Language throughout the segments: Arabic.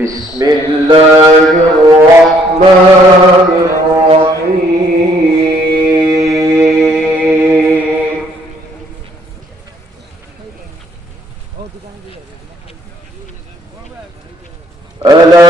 بسم الله الرحمن الرحيم. ألا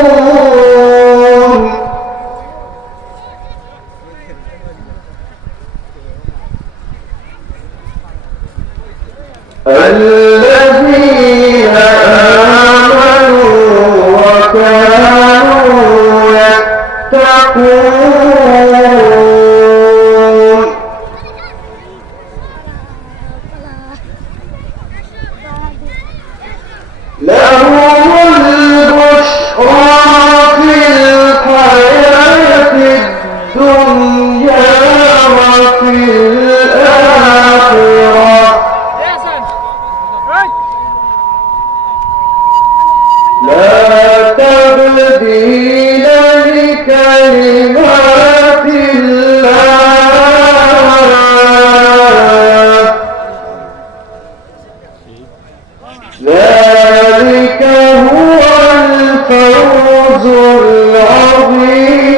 الذين آمنوا وكانوا يتقون. ذلك هو الفوز العظيم.